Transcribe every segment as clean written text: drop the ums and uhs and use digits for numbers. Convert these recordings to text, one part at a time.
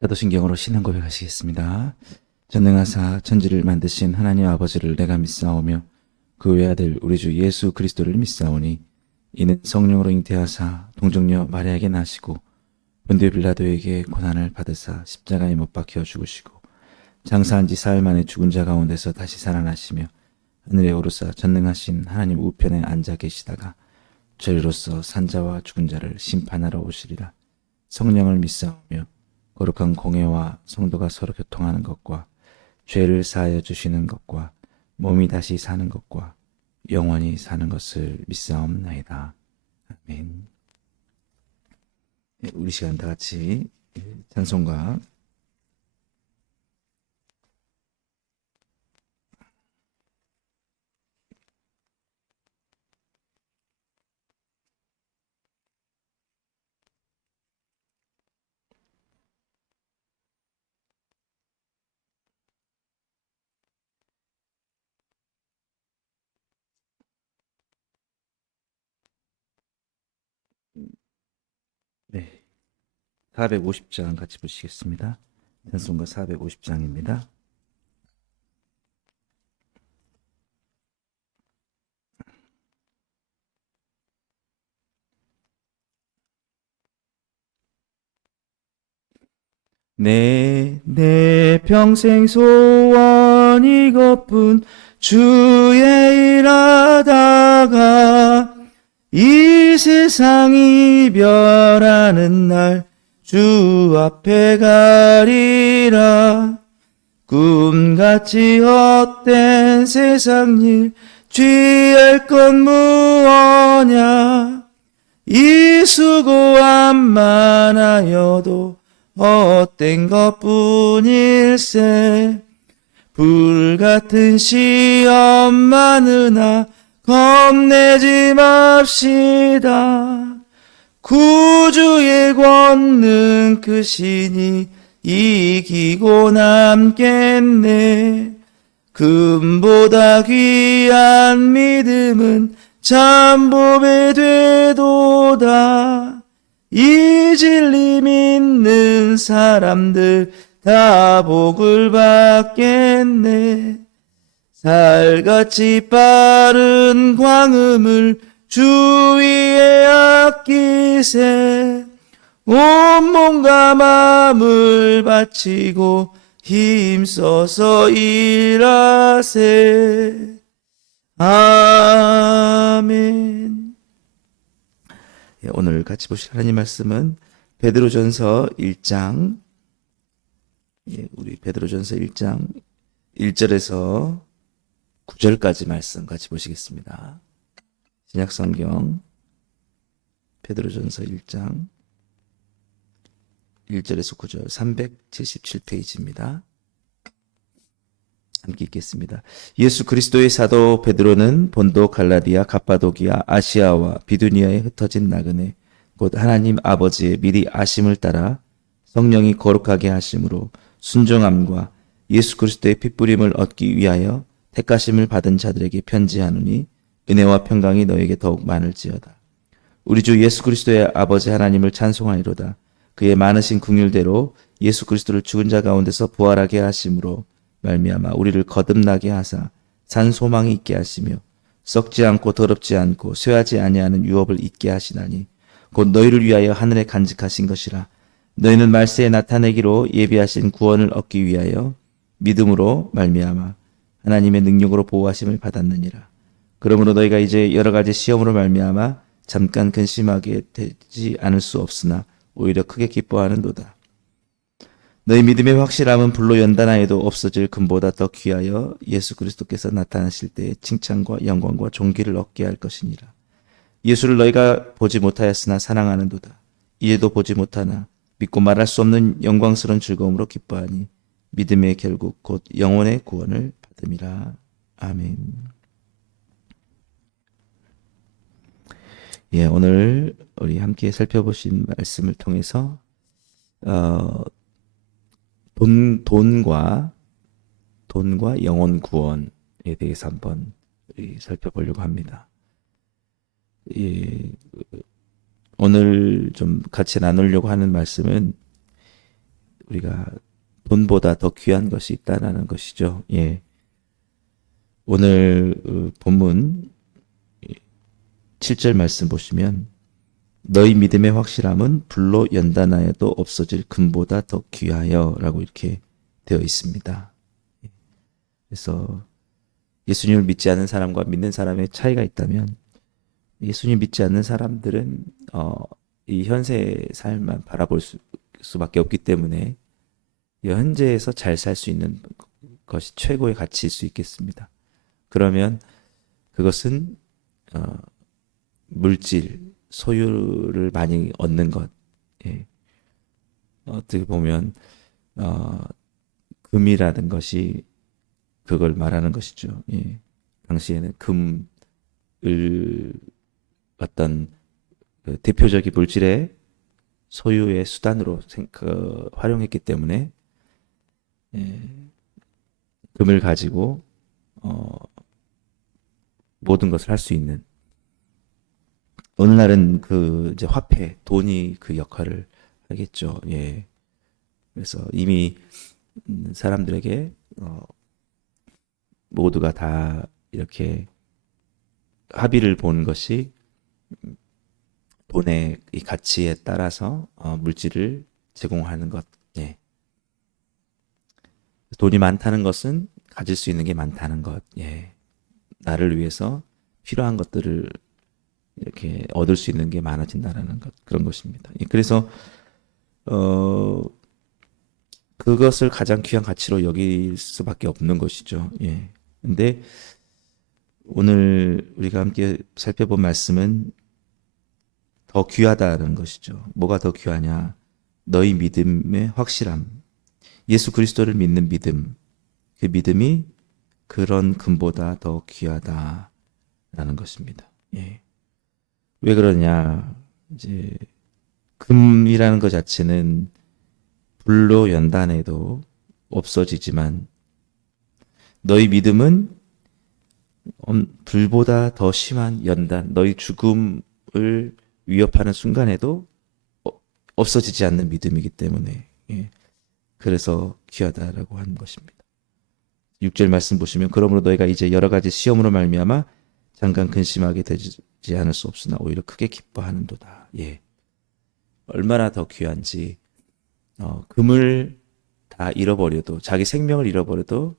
사도신경으로 신앙 고백하시겠습니다. 전능하사 천지를 만드신 하나님 아버지를 내가 믿사오며 그 외아들 우리 주 예수 그리스도를 믿사오니 이는 성령으로 잉태하사 동정녀 마리아에게 나시고 본디오 빌라도에게 고난을 받으사 십자가에 못 박혀 죽으시고 장사한 지 사흘 만에 죽은 자 가운데서 다시 살아나시며 하늘에 오르사 전능하신 하나님 우편에 앉아 계시다가 저리로서 산자와 죽은 자를 심판하러 오시리라. 성령을 믿사오며 거룩한 공회와 성도가 서로 교통하는 것과 죄를 사하여 주시는 것과 몸이 다시 사는 것과 영원히 사는 것을 믿사옵나이다. 아멘. 우리 시간 다 같이 찬송가 네, 450장 같이 보시겠습니다. 찬송가 450장입니다. 내 평생 소원 이것뿐 주의 일하다가 이 세상 이별하는 날 주 앞에 가리라. 꿈같이 헛된 세상 일 취할 건 무엇냐. 이 수고함 많아여도 헛된 것뿐일세. 불같은 시험 많으나 겁내지 맙시다. 구주의 권능 크시니 이기고 남겠네. 금보다 귀한 믿음은 참 보배 되도다. 이 진리 믿는 사람들 다 복을 받겠네. 살같이 빠른 광음을 주 위에 아끼세. 온몸과 마음을 바치고 힘써서 일하세. 아멘. 오늘 같이 보실 하나님 말씀은 베드로전서 1장, 우리 베드로전서 1장 1절에서 9절까지 말씀 같이 보시겠습니다. 신약성경 베드로전서 1장 1절에서 9절 377페이지입니다. 함께 읽겠습니다. 예수 그리스도의 사도 베드로는 본도, 갈라디아, 갑바도기아, 아시아와 비두니아에 흩어진 나그네 곧 하나님 아버지의 미리 아심을 따라 성령이 거룩하게 하심으로 순종함과 예수 그리스도의 핏부림을 얻기 위하여 택하심을 받은 자들에게 편지하노니 은혜와 평강이 너에게 더욱 많을지어다. 우리 주 예수 그리스도의 아버지 하나님을 찬송하리로다. 그의 많으신 긍휼대로 예수 그리스도를 죽은 자 가운데서 부활하게 하심으로 말미암아 우리를 거듭나게 하사 산 소망이 있게 하시며 썩지 않고 더럽지 않고 쇠하지 아니하는 유업을 잊게 하시나니 곧 너희를 위하여 하늘에 간직하신 것이라. 너희는 말세에 나타내기로 예비하신 구원을 얻기 위하여 믿음으로 말미암아 하나님의 능력으로 보호하심을 받았느니라. 그러므로 너희가 이제 여러 가지 시험으로 말미암아 잠깐 근심하게 되지 않을 수 없으나 오히려 크게 기뻐하는도다. 너희 믿음의 확실함은 불로 연단하여도 없어질 금보다 더 귀하여 예수 그리스도께서 나타나실 때에 칭찬과 영광과 존귀를 얻게 할 것이니라. 예수를 너희가 보지 못하였으나 사랑하는도다. 이제도 보지 못하나 믿고 말할 수 없는 영광스러운 즐거움으로 기뻐하니 믿음의 결국 곧 영혼의 구원을 받음이라. 아멘. 오늘 우리 함께 살펴보신 말씀을 통해서 돈과 영혼 구원에 대해서 한번 살펴보려고 합니다. 오늘 좀 같이 나누려고 하는 말씀은 우리가 돈보다 더 귀한 것이 있다라는 것이죠. 예. 오늘 본문 7절 말씀 보시면 너희 믿음의 확실함은 불로 연단하여도 없어질 금보다 더 귀하여라고 이렇게 되어 있습니다. 그래서 예수님을 믿지 않는 사람과 믿는 사람의 차이가 있다면 예수님 믿지 않는 사람들은 이 현세의 삶만 바라볼 수밖에 없기 때문에 이 현재에서 잘 살 수 있는 것이 최고의 가치일 수 있겠습니다. 그러면 그것은 물질, 소유를 많이 얻는 것. 예. 어떻게 보면 금이라는 것이 그걸 말하는 것이죠. 예. 당시에는 금을 어떤 대표적인 물질의 소유의 수단으로 활용했기 때문에 금을 가지고 모든 것을 할 수 있는, 오늘날은 그 이제 화폐, 돈이 그 역할을 하겠죠. 예. 그래서 이미 사람들에게 모두가 다 이렇게 합의를 본 것이 돈의 이 가치에 따라서 물질을 제공하는 것. 예. 돈이 많다는 것은 가질 수 있는 게 많다는 것. 예. 나를 위해서 필요한 것들을 이렇게 얻을 수 있는 게 많아진다라는 것, 그런 것입니다. 예. 그래서 그것을 가장 귀한 가치로 여길 수밖에 없는 것이죠. 예. 근데 오늘 우리가 함께 살펴본 말씀은 더 귀하다는 것이죠. 뭐가 더 귀하냐? 너희 믿음의 확실함. 예수 그리스도를 믿는 믿음. 그 믿음이 그런 금보다 더 귀하다라는 것입니다. 예. 왜 그러냐? 이제 금이라는 것 자체는 불로 연단해도 없어지지만 너희 믿음은 불보다 더 심한 연단, 너희 죽음을 위협하는 순간에도 없어지지 않는 믿음이기 때문에, 예. 그래서 귀하다라고 하는 것입니다. 6절 말씀 보시면 그러므로 너희가 이제 여러 가지 시험으로 말미암아 잠깐 근심하게 되지 않을 수 없으나 오히려 크게 기뻐하는도다. 예. 얼마나 더 귀한지, 금을 다 잃어버려도, 자기 생명을 잃어버려도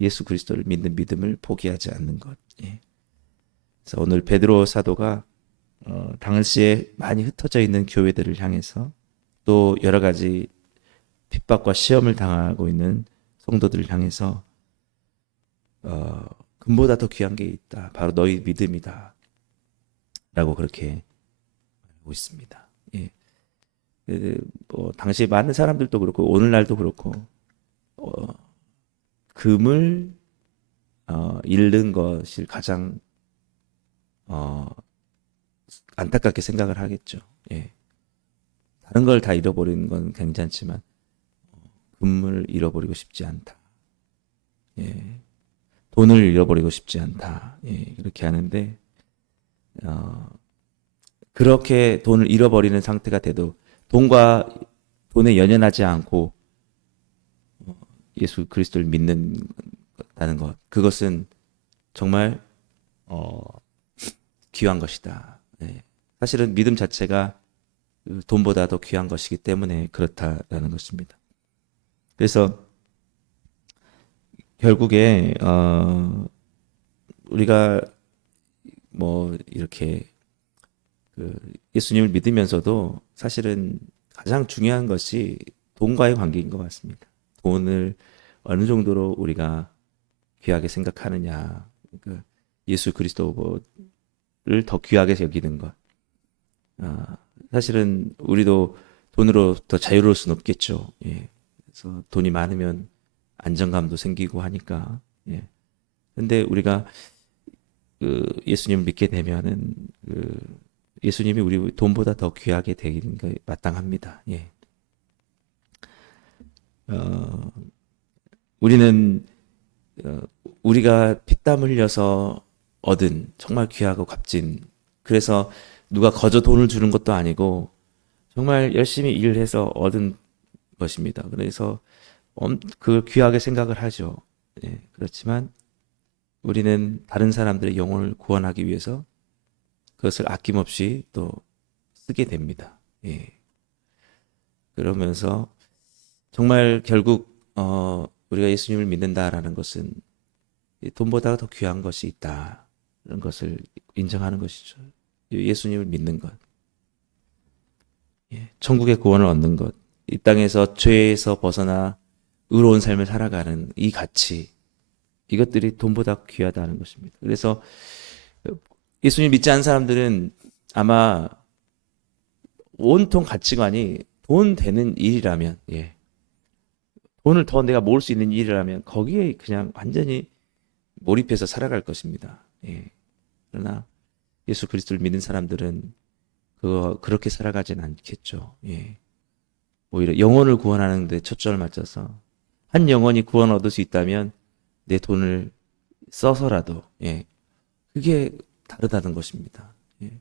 예수 그리스도를 믿는 믿음을 포기하지 않는 것. 예. 그래서 오늘 베드로 사도가 당시에 많이 흩어져 있는 교회들을 향해서 또 여러 가지 핍박과 시험을 당하고 있는 성도들을 향해서 금보다 더 귀한 게 있다. 바로 너희 믿음이다. 라고 그렇게 하고 있습니다. 예. 뭐 당시 많은 사람들도 그렇고 오늘날도 그렇고 금을 잃는 것을 가장 안타깝게 생각을 하겠죠. 예. 다른 걸 다 잃어버리는 건 괜찮지만 금을 잃어버리고 싶지 않다. 예. 돈을 잃어버리고 싶지 않다. 예. 그렇게 하는데 그렇게 돈을 잃어버리는 상태가 돼도 돈과 돈에 연연하지 않고 예수 그리스도를 믿는다는 것, 그것은 정말 귀한 것이다. 네. 사실은 믿음 자체가 돈보다 더 귀한 것이기 때문에 그렇다라는 것입니다. 그래서 결국에 우리가 뭐 이렇게 예수님을 믿으면서도 사실은 가장 중요한 것이 돈과의 관계인 것 같습니다. 돈을 어느 정도로 우리가 귀하게 생각하느냐, 예수 그리스도를 더 귀하게 여기는 것. 사실은 우리도 돈으로 더 자유로울 수는 없겠죠. 예. 그래서 돈이 많으면 안정감도 생기고 하니까. 예. 근데 우리가 예수님을 믿게 되면은 예수님이 우리 돈보다 더 귀하게 되기는 게 마땅합니다. 예. 우리는 우리가 피땀 흘려서 얻은 정말 귀하고 값진, 그래서 누가 거저 돈을 주는 것도 아니고 정말 열심히 일해서 얻은 것입니다. 그래서 그 귀하게 생각을 하죠. 예, 그렇지만 우리는 다른 사람들의 영혼을 구원하기 위해서 그것을 아낌없이 또 쓰게 됩니다. 예. 그러면서 정말 결국 우리가 예수님을 믿는다라는 것은 돈보다 더 귀한 것이 있다. 이런 것을 인정하는 것이죠. 예수님을 믿는 것. 예. 천국의 구원을 얻는 것. 이 땅에서 죄에서 벗어나 의로운 삶을 살아가는 이 가치. 이것들이 돈보다 귀하다는 것입니다. 그래서 예수님 믿지 않는 사람들은 아마 온통 가치관이 돈 되는 일이라면, 예. 돈을 더 내가 모을 수 있는 일이라면 거기에 그냥 완전히 몰입해서 살아갈 것입니다. 예. 그러나 예수 그리스도를 믿는 사람들은 그렇게 살아가진 않겠죠. 예. 오히려 영혼을 구원하는 데 초점을 맞춰서 한 영혼이 구원 얻을 수 있다면 내 돈을 써서라도, 예. 그게 다르다는 것입니다. 예.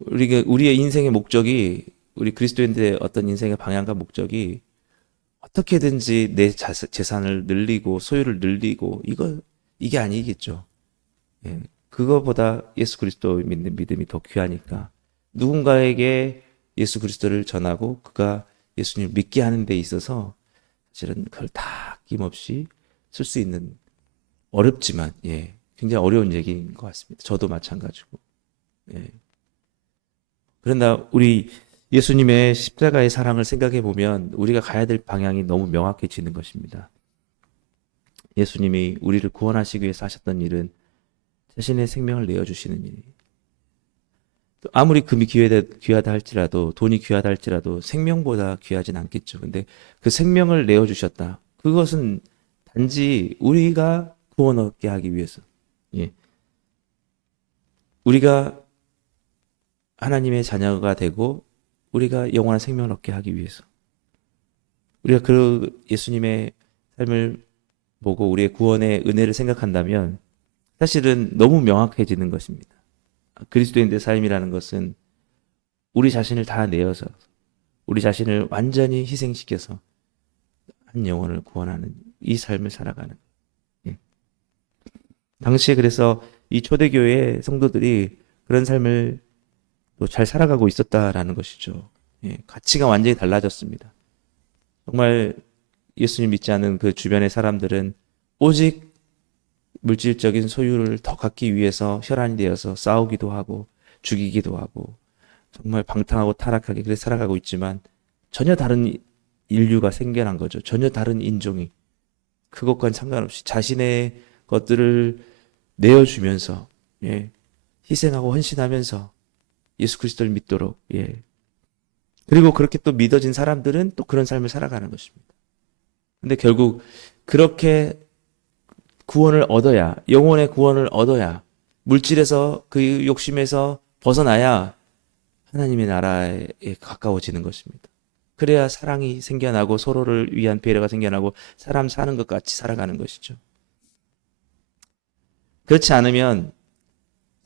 우리의 인생의 목적이, 우리 그리스도인들의 어떤 인생의 방향과 목적이 어떻게든지 내 재산을 늘리고 소유를 늘리고 이게 아니겠죠. 예. 그거보다 예수 그리스도 믿는 믿음이 더 귀하니까 누군가에게 예수 그리스도를 전하고 그가 예수님을 믿게 하는 데 있어서 사실은 그걸 다 아낌없이 쓸 수 있는, 어렵지만, 예, 굉장히 어려운 얘기인 것 같습니다. 저도 마찬가지고. 예. 그러나 우리 예수님의 십자가의 사랑을 생각해 보면 우리가 가야 될 방향이 너무 명확해지는 것입니다. 예수님이 우리를 구원하시기 위해서 하셨던 일은 자신의 생명을 내어주시는 일. 아무리 금이 귀하다 할지라도, 돈이 귀하다 할지라도 생명보다 귀하진 않겠죠. 근데 그 생명을 내어주셨다. 그것은 단지 우리가 구원 얻게 하기 위해서. 예. 우리가 하나님의 자녀가 되고 우리가 영원한 생명을 얻게 하기 위해서. 우리가 그 예수님의 삶을 보고 우리의 구원의 은혜를 생각한다면 사실은 너무 명확해지는 것입니다. 그리스도인의 삶이라는 것은 우리 자신을 다 내어서 우리 자신을 완전히 희생시켜서 한 영혼을 구원하는 이 삶을 살아가는. 예. 당시에 그래서 이 초대교회 성도들이 그런 삶을 또 잘 살아가고 있었다라는 것이죠. 예. 가치가 완전히 달라졌습니다. 정말 예수님 믿지 않는 그 주변의 사람들은 오직 물질적인 소유를 더 갖기 위해서 혈안이 되어서 싸우기도 하고 죽이기도 하고 정말 방탕하고 타락하게 그렇게 살아가고 있지만 전혀 다른 인류가 생겨난 거죠. 전혀 다른 인종이 그것과는 상관없이 자신의 것들을 내어주면서, 예, 희생하고 헌신하면서 예수 그리스도를 믿도록, 예. 그리고 그렇게 또 믿어진 사람들은 또 그런 삶을 살아가는 것입니다. 근데 결국 그렇게 구원을 얻어야, 영혼의 구원을 얻어야, 물질에서 그 욕심에서 벗어나야 하나님의 나라에 가까워지는 것입니다. 그래야 사랑이 생겨나고 서로를 위한 배려가 생겨나고 사람 사는 것 같이 살아가는 것이죠. 그렇지 않으면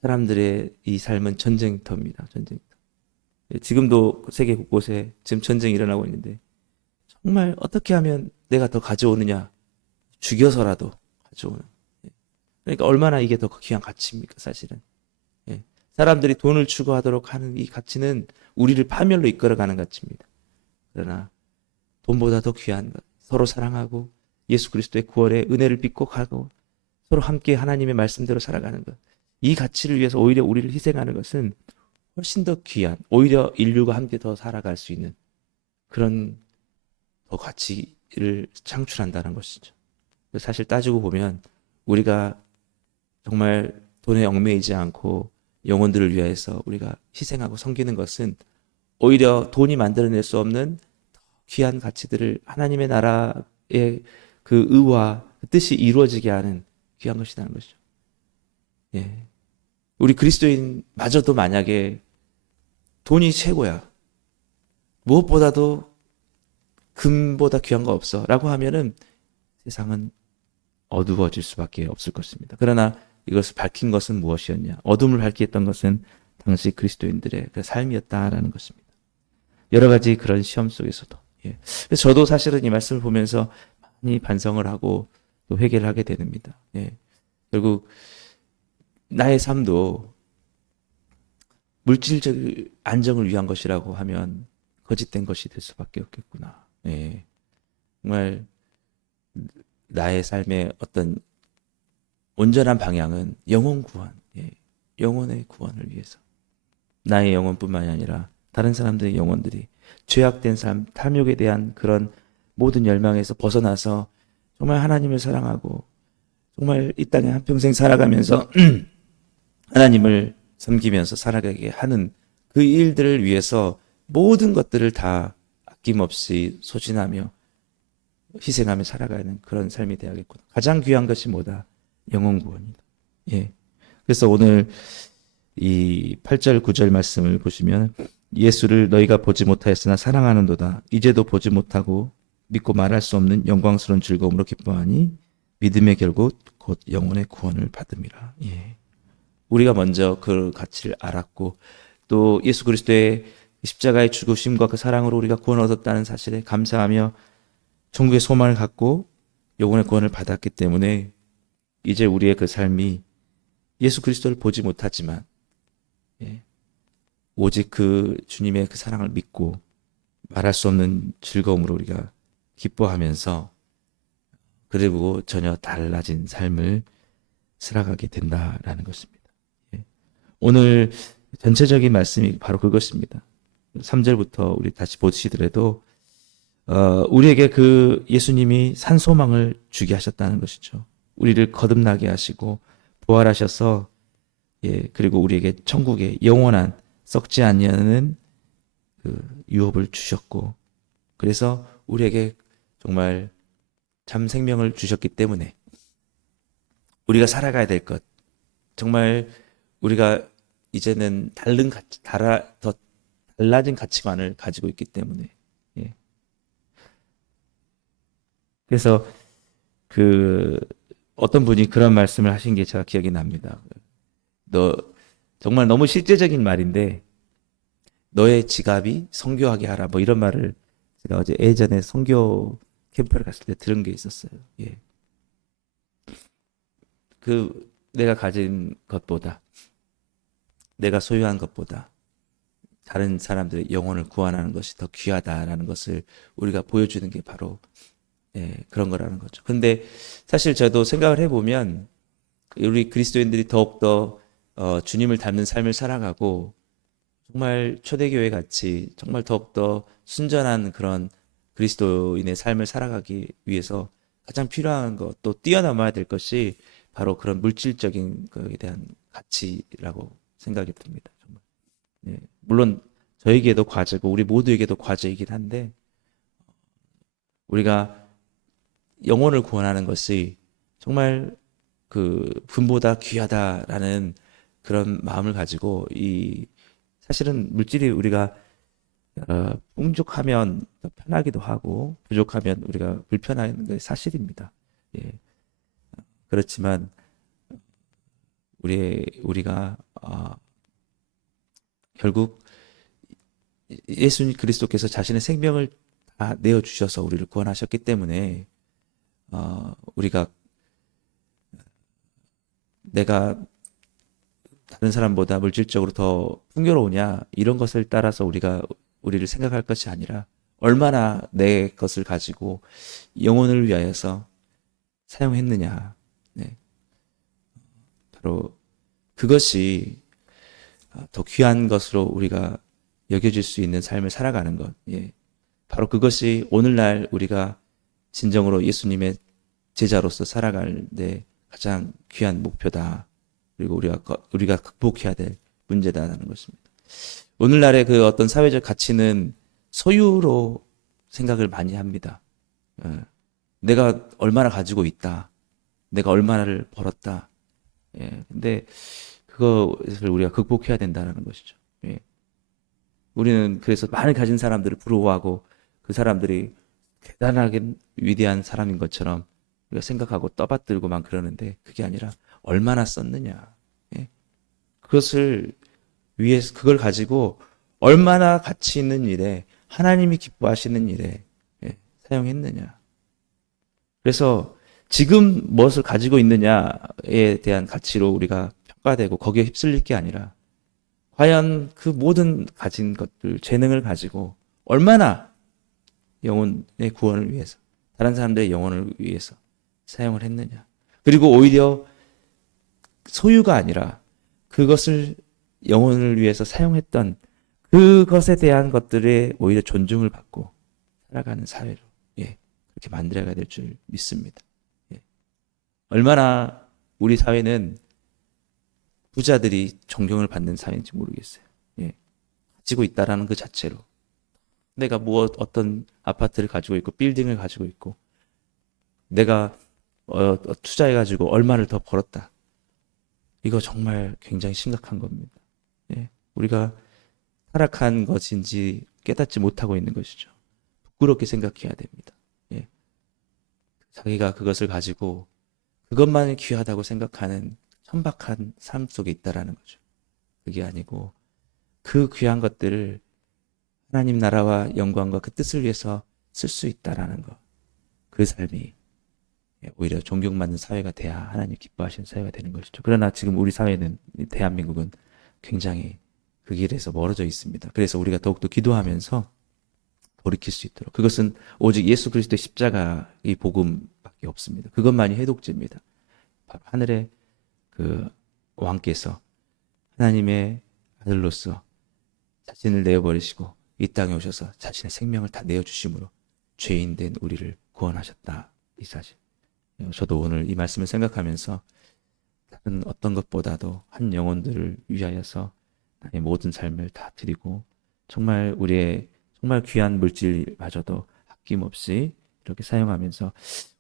사람들의 이 삶은 전쟁터입니다. 전쟁터. 지금도 세계 곳곳에 지금 전쟁이 일어나고 있는데 정말 어떻게 하면 내가 더 가져오느냐, 죽여서라도 가져오는. 그러니까 얼마나 이게 더 귀한 가치입니까, 사실은. 예. 사람들이 돈을 추구하도록 하는 이 가치는 우리를 파멸로 이끌어가는 가치입니다. 그러나 돈보다 더 귀한 것, 서로 사랑하고 예수 그리스도의 구원의 은혜를 믿고 가고 서로 함께 하나님의 말씀대로 살아가는 것, 이 가치를 위해서 오히려 우리를 희생하는 것은 훨씬 더 귀한, 오히려 인류가 함께 더 살아갈 수 있는 그런 더 가치를 창출한다는 것이죠. 사실 따지고 보면 우리가 정말 돈에 얽매이지 않고 영혼들을 위해서 우리가 희생하고 섬기는 것은 오히려 돈이 만들어낼 수 없는 귀한 가치들을 하나님의 나라의 그 의와 그 뜻이 이루어지게 하는 귀한 것이라는 것이죠. 예. 우리 그리스도인마저도 만약에 돈이 최고야, 무엇보다도 금보다 귀한 거 없어 라고 하면은 세상은 어두워질 수밖에 없을 것입니다. 그러나 이것을 밝힌 것은 무엇이었냐? 어둠을 밝게 했던 것은 당시 그리스도인들의 그 삶이었다라는 것입니다. 여러 가지 그런 시험 속에서도, 예. 그래서 저도 사실은 이 말씀을 보면서 많이 반성을 하고 또 회개를 하게 됩니다. 예. 결국 나의 삶도 물질적 안정을 위한 것이라고 하면 거짓된 것이 될 수밖에 없겠구나. 예. 정말 나의 삶의 어떤 온전한 방향은 영혼 구원, 예. 영혼의 구원을 위해서. 나의 영혼뿐만이 아니라 다른 사람들의 영혼들이 죄악된 삶, 탐욕에 대한 그런 모든 열망에서 벗어나서 정말 하나님을 사랑하고 정말 이 땅에 한평생 살아가면서 하나님을 섬기면서 살아가게 하는 그 일들을 위해서 모든 것들을 다 아낌없이 소진하며 희생하며 살아가는 그런 삶이 되어야겠구나. 가장 귀한 것이 뭐다? 영혼 구원이다. 예. 그래서 오늘 이 8절 9절 말씀을 보시면 예수를 너희가 보지 못하였으나 사랑하는도다. 이제도 보지 못하고 믿고 말할 수 없는 영광스러운 즐거움으로 기뻐하니 믿음의 결국 곧 영혼의 구원을 받음이라. 예. 우리가 먼저 그 가치를 알았고 또 예수 그리스도의 십자가의 죽으심과 그 사랑으로 우리가 구원을 얻었다는 사실에 감사하며 천국의 소망을 갖고 영혼의 구원을 받았기 때문에 이제 우리의 그 삶이 예수 그리스도를 보지 못하지만 예, 오직 그 주님의 그 사랑을 믿고 말할 수 없는 즐거움으로 우리가 기뻐하면서 그리고 전혀 달라진 삶을 살아가게 된다라는 것입니다. 예. 오늘 전체적인 말씀이 바로 그것입니다. 3절부터 우리 다시 보시더라도 우리에게 그 예수님이 산 소망을 주게 하셨다는 것이죠. 우리를 거듭나게 하시고 부활하셔서 예, 그리고 우리에게 천국의 영원한 썩지 아니하는 그 유업을 주셨고 그래서 우리에게 정말 참 생명을 주셨기 때문에 우리가 살아가야 될 것 정말 우리가 이제는 더 달라진 가치관을 가지고 있기 때문에 예. 그래서 그 어떤 분이 그런 말씀을 하신 게 제가 기억이 납니다. 너 정말 너무 실제적인 말인데 너의 지갑이 성교하게 하라 뭐 이런 말을 제가 어제 예전에 성교 캠프를 갔을 때 들은 게 있었어요. 예. 그 내가 가진 것보다 내가 소유한 것보다 다른 사람들의 영혼을 구원하는 것이 더 귀하다라는 것을 우리가 보여주는 게 바로 예, 그런 거라는 거죠. 근데 사실 저도 생각을 해보면 우리 그리스도인들이 더욱더 주님을 닮는 삶을 살아가고 정말 초대교회 같이 정말 더욱더 순전한 그런 그리스도인의 삶을 살아가기 위해서 가장 필요한 것, 또 뛰어넘어야 될 것이 바로 그런 물질적인 것에 대한 가치라고 생각이 듭니다. 정말. 예, 물론 저에게도 과제고 우리 모두에게도 과제이긴 한데 우리가 영혼을 구원하는 것이 정말 그 금보다 귀하다라는 그런 마음을 가지고 이 사실은 물질이 우리가 풍족하면 더 편하기도 하고 부족하면 우리가 불편한 게 사실입니다. 예. 그렇지만 우리가 결국 예수님 그리스도께서 자신의 생명을 다 내어 주셔서 우리를 구원하셨기 때문에 우리가 내가 다른 사람보다 물질적으로 더 풍요로우냐 이런 것을 따라서 우리를 생각할 것이 아니라 얼마나 내 것을 가지고 영혼을 위하여서 사용했느냐. 네. 바로 그것이 더 귀한 것으로 우리가 여겨질 수 있는 삶을 살아가는 것. 예. 바로 그것이 오늘날 우리가 진정으로 예수님의 제자로서 살아갈 때 가장 귀한 목표다. 그리고 우리가 극복해야 될 문제다라는 것입니다. 오늘날의 그 어떤 사회적 가치는 소유로 생각을 많이 합니다. 예. 내가 얼마나 가지고 있다. 내가 얼마나를 벌었다. 예. 근데 그것을 우리가 극복해야 된다는 것이죠. 예. 우리는 그래서 많이 가진 사람들을 부러워하고 그 사람들이 대단하게 위대한 사람인 것처럼 우리가 생각하고 떠받들고만 그러는데 그게 아니라 얼마나 썼느냐. 예? 그걸 가지고 얼마나 가치 있는 일에 하나님이 기뻐하시는 일에 사용했느냐. 그래서 지금 무엇을 가지고 있느냐에 대한 가치로 우리가 평가되고 거기에 휩쓸릴 게 아니라 과연 그 모든 가진 것들, 재능을 가지고 얼마나 영혼의 구원을 위해서, 다른 사람들의 영혼을 위해서 사용을 했느냐. 그리고 오히려 소유가 아니라 그것을 영혼을 위해서 사용했던 그것에 대한 것들에 오히려 존중을 받고 살아가는 사회로, 예, 그렇게 만들어가야 될 줄 믿습니다. 예. 얼마나 우리 사회는 부자들이 존경을 받는 사회인지 모르겠어요. 예. 가지고 있다라는 그 자체로. 내가 어떤 아파트를 가지고 있고, 빌딩을 가지고 있고, 내가 투자해가지고 얼마를 더 벌었다. 이거 정말 굉장히 심각한 겁니다. 예. 우리가 타락한 것인지 깨닫지 못하고 있는 것이죠. 부끄럽게 생각해야 됩니다. 예. 자기가 그것을 가지고 그것만 귀하다고 생각하는 천박한 삶 속에 있다라는 거죠. 그게 아니고 그 귀한 것들을 하나님 나라와 영광과 그 뜻을 위해서 쓸 수 있다라는 것. 그 삶이 오히려 존경받는 사회가 돼야 하나님 기뻐하시는 사회가 되는 것이죠. 그러나 지금 우리 사회는, 대한민국은 굉장히 그 길에서 멀어져 있습니다. 그래서 우리가 더욱더 기도하면서 돌이킬 수 있도록. 그것은 오직 예수 그리스도의 십자가의 복음밖에 없습니다. 그것만이 해독제입니다. 바로 하늘의 그 왕께서 하나님의 아들로서 자신을 내어버리시고 이 땅에 오셔서 자신의 생명을 다 내어주심으로 죄인된 우리를 구원하셨다. 이 사실. 저도 오늘 이 말씀을 생각하면서 다른 어떤 것보다도 한 영혼들을 위하여서 나의 모든 삶을 다 드리고 정말 우리의 정말 귀한 물질마저도 아낌없이 이렇게 사용하면서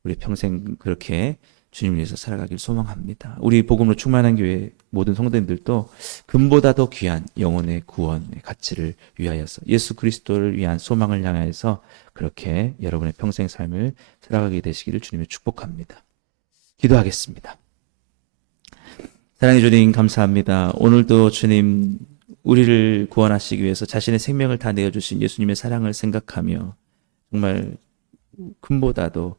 우리 평생 그렇게 주님을 위해서 살아가길 소망합니다. 우리 복음으로 충만한 교회 모든 성도님들도 금보다 더 귀한 영혼의 구원의 가치를 위하여서 예수 그리스도를 위한 소망을 향하여서 그렇게 여러분의 평생 삶을 살아가게 되시기를 주님의 축복합니다. 기도하겠습니다. 사랑해 주님 감사합니다. 오늘도 주님 우리를 구원하시기 위해서 자신의 생명을 다 내어주신 예수님의 사랑을 생각하며 정말 금보다도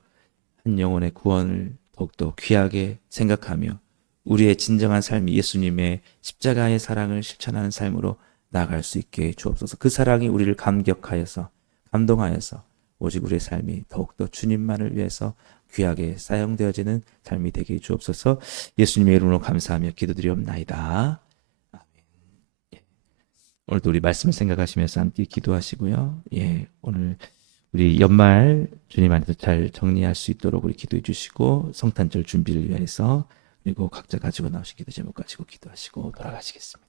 한 영혼의 구원을 더욱더 귀하게 생각하며 우리의 진정한 삶이 예수님의 십자가의 사랑을 실천하는 삶으로 나아갈 수 있게 주옵소서. 그 사랑이 우리를 감격하여서 감동하여서 오직 우리의 삶이 더욱더 주님만을 위해서 귀하게 사용되어지는 삶이 되게 주옵소서. 예수님의 이름으로 감사하며 기도드리옵나이다. 아멘. 예. 오늘도 우리 말씀을 생각하시면서 함께 기도하시고요. 예, 오늘 우리 연말 주님 안에서 잘 정리할 수 있도록 우리 기도해 주시고 성탄절 준비를 위해서 그리고 각자 가지고 나오신 기도 제목 가지고 기도하시고 돌아가시겠습니다.